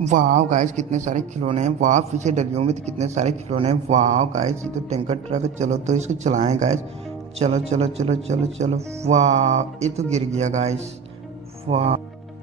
वाह गाइस, कितने सारे खिलौने हैं। वाह, पीछे डलियों में तो कितने सारे खिलौने हैं। वाह गाइस, ये तो टैंकर ट्रक है। चलो तो इसको चलाएं गाइस। चलो चलो चलो चलो चलो। वाह, ये तो गिर गया गाइस। वाह।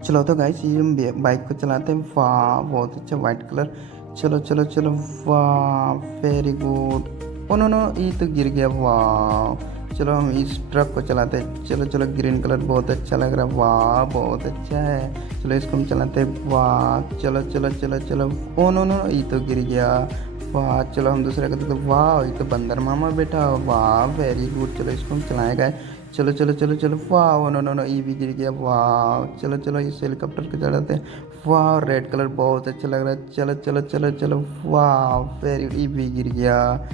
चलो तो गाइस, ये हम बाइक को चलाते हैं। वाह, बहुत अच्छा वाइट कलर। चलो चलो चलो। वाह, very good. Oh no no, ये तो गिर गया। वाह। चलो हम इस ट्रक को चलाते हैं। चलो चलो, ग्रीन कलर बहुत अच्छा लग रहा है। वाह, बहुत अच्छा है। चलो इसको हम चलाते हैं। वाह, चलो चलो चलो चलो। ओ नो नो, ये तो गिर गया। वाह, चलो हम दूसरे को देखते। वाह, ये तो बंदर मामा बैठा। वाह, वेरी गुड। चलो इसको हम चलाएगा। चलो चलो चलो चलो। वाह, ओ नो नो नो, ये भी गिर गया। वाह, चलो चलो इस हेलीकॉप्टर को चलाते हैं। वाह, रेड कलर बहुत अच्छा लग रहा है। चलो चलो चलो चलो। वाह, वेरी, ये भी गिर गया।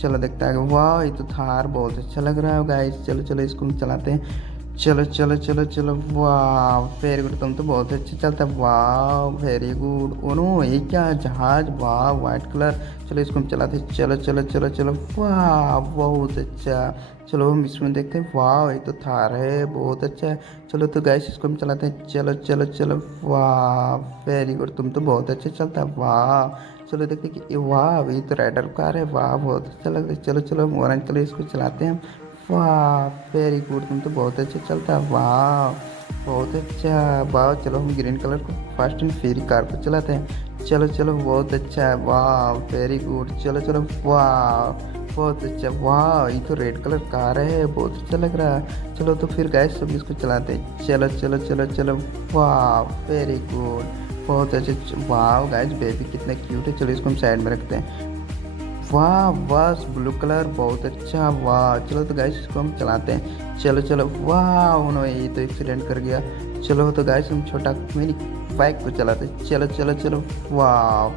चलो देखता है। वाह, ये तो थार बहुत अच्छा लग रहा है गाइस। चलो चलो इसको हम चलाते हैं। चलो चलो चलो चलो। वाह, वेरी गुड। तुम तो बहुत अच्छे चलता है। वाह, वेरी गुड। ओ नो, ये क्या जहाज। वाह, वाइट कलर। चलो इसको हम चलाते हैं। चलो चलो चलो चलो। वाह, बहुत अच्छा। चलो हम इसमें देखते हैं। वाह, ये तो थार है, बहुत अच्छा है। चलो तो गैस इसको हम चलाते हैं। चलो चलो चलो। वाह, वेरी गुड। तुम तो बहुत अच्छे चलता है। वाह। चलो देखते कि वाह, ये तो राइडर कार है। वाह, बहुत अच्छा लग रहा है। चलो चलो हम ऑरेंज कलर इसको चलाते हैं। वाह, वेरी गुड। तुम तो बहुत अच्छे चलता है। वाह, बहुत अच्छा। वाह, चलो हम ग्रीन कलर को फास्ट एंड फ्यूरी कार को चलाते हैं। चलो चलो, बहुत अच्छा है। वाह, वेरी गुड। चलो चलो। वाह, बहुत अच्छा। वाह, ये तो रेड कलर कार है, बहुत अच्छा लग रहा है। चलो तो फिर गैस सब इसको चलाते हैं। चलो चलो चलो चलो। वाह, वेरी गुड, बहुत अच्छे। वाह गाइस, बेबी कितना क्यूट है। चलो इसको हम साइड में रखते हैं। वाह, बस ब्लू कलर बहुत अच्छा। वाह, चलो तो गाइस इसको हम चलाते हैं। चलो चलो। वाह, उन्होंने ये तो एक्सीडेंट कर गया। चलो तो गाइस हम छोटा मिनी बाइक को चलाते हैं। चलो चलो चलो। वाह।